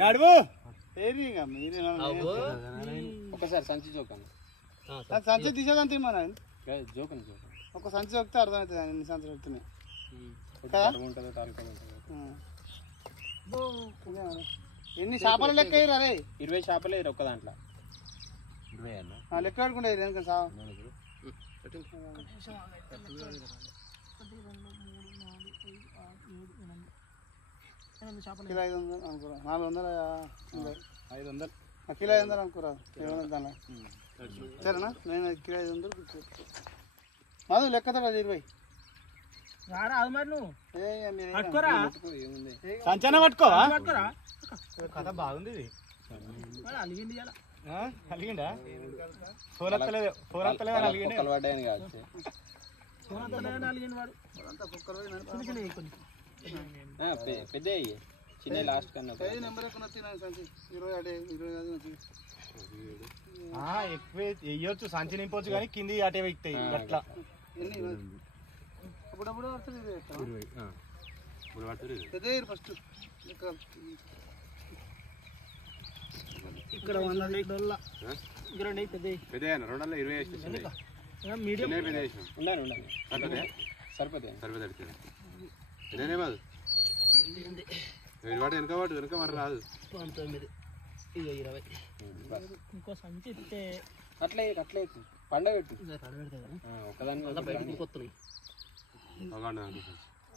నడువు ఒకసారి సంచి జోకండి సంచి తీసేదంతే మన జోకండి ఒక సంచి చెప్తే అర్థమవుతుంది ఎన్ని సంచులు వస్తున్నాయి ఎన్ని చేపలు లెక్క అరే 20 చేపలు ఒక్క దాంట్లో 20 లెక్క పెట్టుకుంటే కిలో 500 అనుకురా 400 500 కిలో 500 అనుకురా దానిలో సరేనా నేను కిలో 500 మాది లెక్కతో 20 సంచన పట్టుకోరా కథ బాగుంది ఇది అలిగిండా ఫోన్ వస్తలేదు పెద్ద చిన్న లాస్ట్ కన్నా నెంబర్ ఎక్కువ సంచి 20 ఎక్కువ వేయొచ్చు సంచి నింపొచ్చు కానీ కింది అటే వెక్తాయి అట్లా అప్పుడప్పుడు పెద్ద ఫస్ట్ ఇక్కడ 100 డొల్ల ఇక్కడ పెద్ద పెద్ద 220 మీడియం సరిపోతే బాదు వాడు వెనక మరి రాదు 19 ఇంకో సంచి ఇస్తే అట్లే పండగ పెట్టు ఒకదాన్ని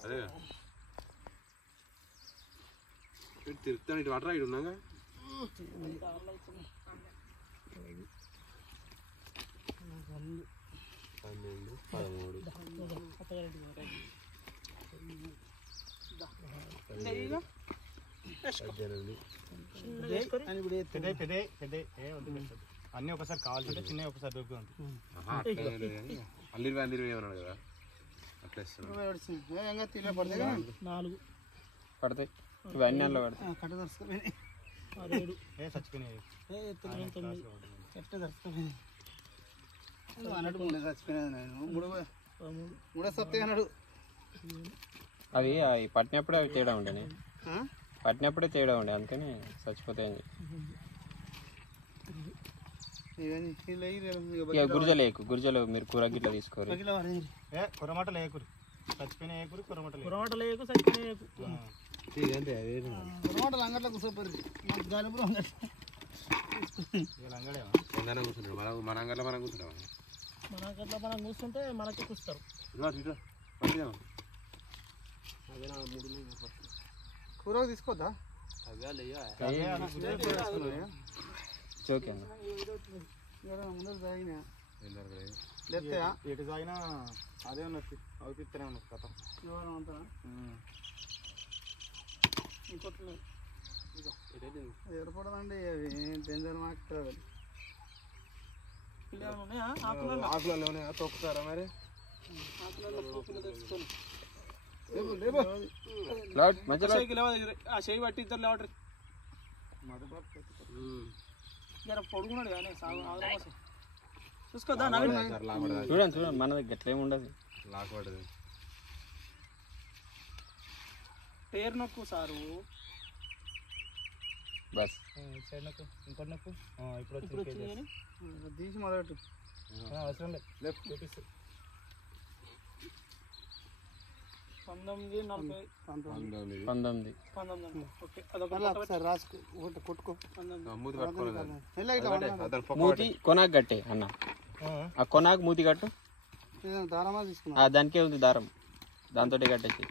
అదే తిరుగుతాను ఇటు వాటర్ ఇటు ఉన్నాగా 12 అన్ని ఒకసారి కావాల్సింటే చిన్న ఒకసారి దొరుకుతుంది పడతాయి ఇవన్నీ అందులో చచ్చిపోయినాయి అది పట్టినప్పుడే అవి తేడా ఉండే పట్టినప్పుడే తేడా ఉండే అందుకని చచ్చిపోతాయని గురిజలు మీరు కూర గిట్లా తీసుకోరు కురమాట లేకురు చచ్చిపోయిన ఏకురు కురమాట లేకు చచ్చిపోయిన కురమాటలు అంగట్లో కూర్చోపోరు మన అంగట్లో మనం కూర్చుంటాం మనం కూర్చుంటే మనకి కూర్చుంటారు కూర తీసుకోద్దా ఎటు తాగినా అదే ఉన్నది అవుపిస్తూనే ఉన్నది కథ ఇంకోట్లేదు ఏర్పడదండి డేంజర్ మాకు ఆకులలో తొక్కుతారా మరి ఆ చెయ్యి పట్టి ఇద్దరు లేవట్రీ జర పొడుగున్నాడు కానీ చూసుకోద్దా చూడండి మన దగ్గర ఏమి ఉండదు లాకపడదు పేరు నొక్కు సారు బస్ సైడ్ నొక్కు ఇంకోటి నొక్కు ఇప్పుడు తీసి మొదలెట్టు అవసరం లేదు చూపిస్తు 19 రాసుకో కొట్టుకో మూతి కొనాకు కట్టే అన్న ఆ కొనాకు మూతి కట్టు దారమా తీసుకున్నా దానికే ఉంది దారం దాంతో కట్టేసి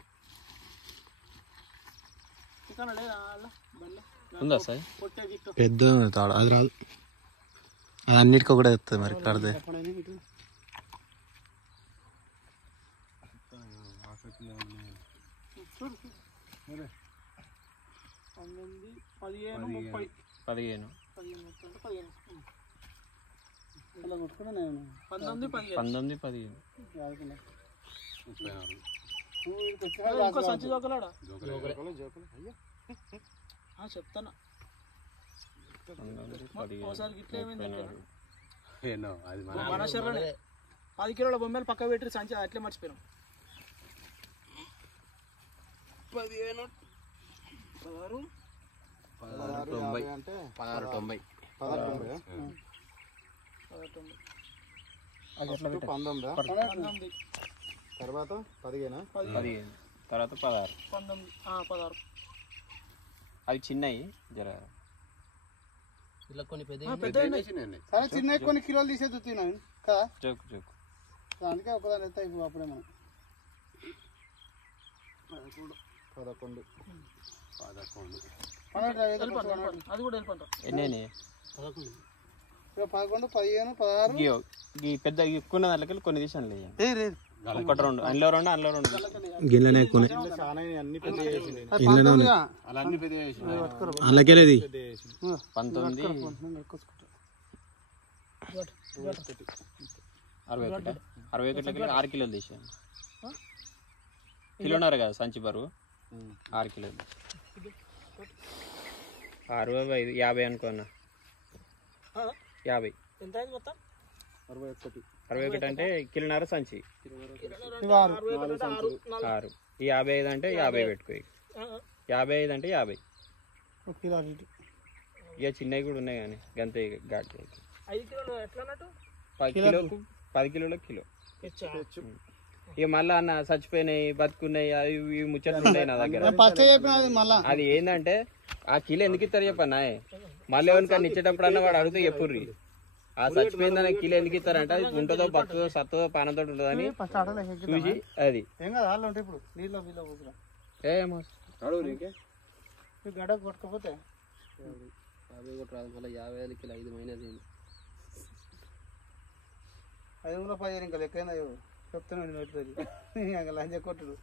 ఉందా సార్ పెద్ద తాడు అది రాదు అది అన్నిటికీ కూడా వస్తుంది మరి కడదే చెప్తాను మన షర్రనే 10 కిలోల బొమ్మలు పక్క పెట్టి సంచి అట్లే మర్చిపోయినాం 15 16 అంటే 1690. 19 తర్వాత 15 తర్వాత 16 అవి చిన్నవి జర ఇలా కొన్ని పెద్ద సరే చిన్న కొన్ని కిలోలు తీసేది తిన్నాను కదా జోకు జోకు అందుకే ఒకదాని ఎత్తాయి ఇప్పుడు అప్పుడే మనం 11 అది కూడా వెళ్ళిపోతాం. ఎన్ని 11, 15, 16 ఈ పెద్ద ఎక్కువ దాంట్లోకి కొన్ని తీసాను లేదు ఒకటి రెండు అందులో రెండు గిన్నెనే ఎక్కువ అల్లకెళ్ళేది 19 61 6 కిలోలు తీసాను కిలోన్నర కదా సంచి బరువు 6 కిలోలు 65 50 అనుకోన్నా 50 ఎంత అయింది మొత్తం? 61 అంటే కిలోన్నర సంచి 6 ఈ 55 అంటే 50 పెట్టుకో 55 అంటే 50 కిలో అటు ఇక చిన్నవి కూడా ఉన్నాయి కానీ గంతే ఘాట్ 5 కిలోలు ఎట్లా అన్నట్టు? 10 కిలోలకు కిలో ఇక మళ్ళా అన్న చచ్చిపోయినాయి బతుకున్నాయి అవి ఇవి ముచ్చట్లు ఉన్నాయి నా దగ్గర ఫస్ట్ చెప్పినది మళ్ళా అది ఏంటంటే ఆ కిలో ఎందుకు ఇస్తారు చెప్పన్నా మళ్ళీ ఎవరికన్నా ఇచ్చేటప్పుడు అన్న వాడు అడిగితే చెప్పుర్రి ఆ చచ్చిపోయిందని కిలో ఎందుకు ఇస్తారంటే అది ఉంటుందో బతుకుదో సత్తుదో పానంతో ఉంటుందని ఫస్ట్ ఆటోలో చూసి అది ఏం కదా వాళ్ళు ఉంటాయి ఇప్పుడు నీళ్ళు పోకురా ఏమో గడ కొట్టుకపోతే 50 కూడా రాదు మళ్ళీ 50 కిలో 5 మైనస్ 510 ఇంకా లెక్కైనా చెప్తున్నాను నోటితోటి ఇంకా లంచ కొట్టుడు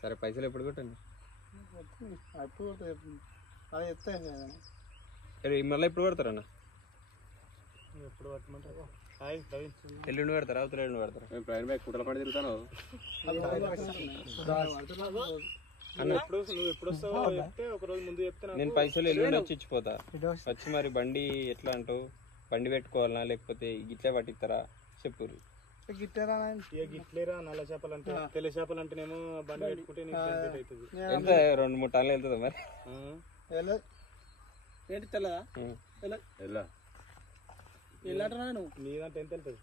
సరే పైసలు ఎప్పుడు కొట్టండి అప్పుడు అలా చెప్తాను మళ్ళీ ఎప్పుడు కొడతారన్న ఎప్పుడు పట్టమంటారు ఎల్లుండి పెడతారా అవతల ఎల్లుండి పెడతారా ట్రైన్ బ్యాగ్ కుట్రల పడి తిరుగుతాను నేను పైసలు ఎల్లుండి వచ్చి ఇచ్చిపోతా వచ్చి మరి బండి ఎట్లా అంటావు బండి పెట్టుకోవాలనా లేకపోతే ఇట్లే పట్టిస్తారా చెప్పుర్రి గిట్టారా గిట్లేరా నల్ల చేపలు అంటే తెల్ల చేపలు అంటేనేమో బండి పెట్టుకుంటే ఎంత 2-3 టన్నులు వెళ్తుందా మరి ఏంటి తెల్లదా? వెళ్ళాటనా నువ్వు? నీదంటే ఎంత వెళ్తుంది?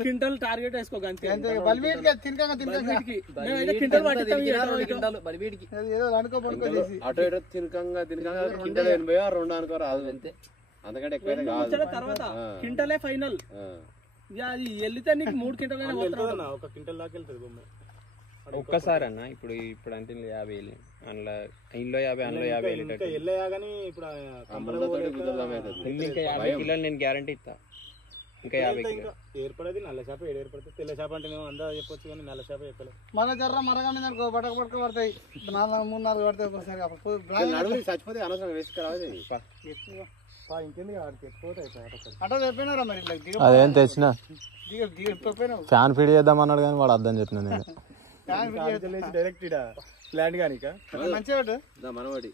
క్వింటల్ టార్గెట్ వేసుకో అంతే. ఏదో అనుకో పడుకో చేసి అటు ఇటు తినకంగా కింటల్ 80 2 అనుకో రాదు అంతే అంతకంటే ఎక్కువ తర్వాత క్వింటలే ఫైనల్. అది వెళ్తే నీకు 3 క్వింటల్ ఒక క్వింటల్ దాకా వెళ్తుంది బొమ్మ ఒక్కసారి అన్న ఇప్పుడు అంటే 50 అందులో ఇంట్లో 50 అందులో 50 వెళ్ళగాని ఇప్పుడు ఇంకా 50 కిలోలు నేను గ్యారంటీ ఇస్తా ఇంకా 50 కిలో ఏర్పడేది నల్ల చేప ఏర్పడుతుంది తెల్ల చేప అంటే అందా చెప్పొచ్చు కానీ నల్ల చేప చెప్పలేదు మళ్ళీ జర్ర మరగానే పడక పడతాయి 3-4 పడతాయి ఒకసారి చచ్చిపోతే అనవసరం వేసుకురావాలి ఇంకెందుకు ఆడికి ఎక్కువ అట్లా చెప్పినారా మరి అదేం తెచ్చిన దిగిపోయినావు ఫ్యాన్ ఫీడ్ చేద్దాం అన్నాడు కానీ వాడు అర్థం చెప్పిన నేను డైరెక్ట్ ల్యాండ్ కానీ మంచిగా మనవాడి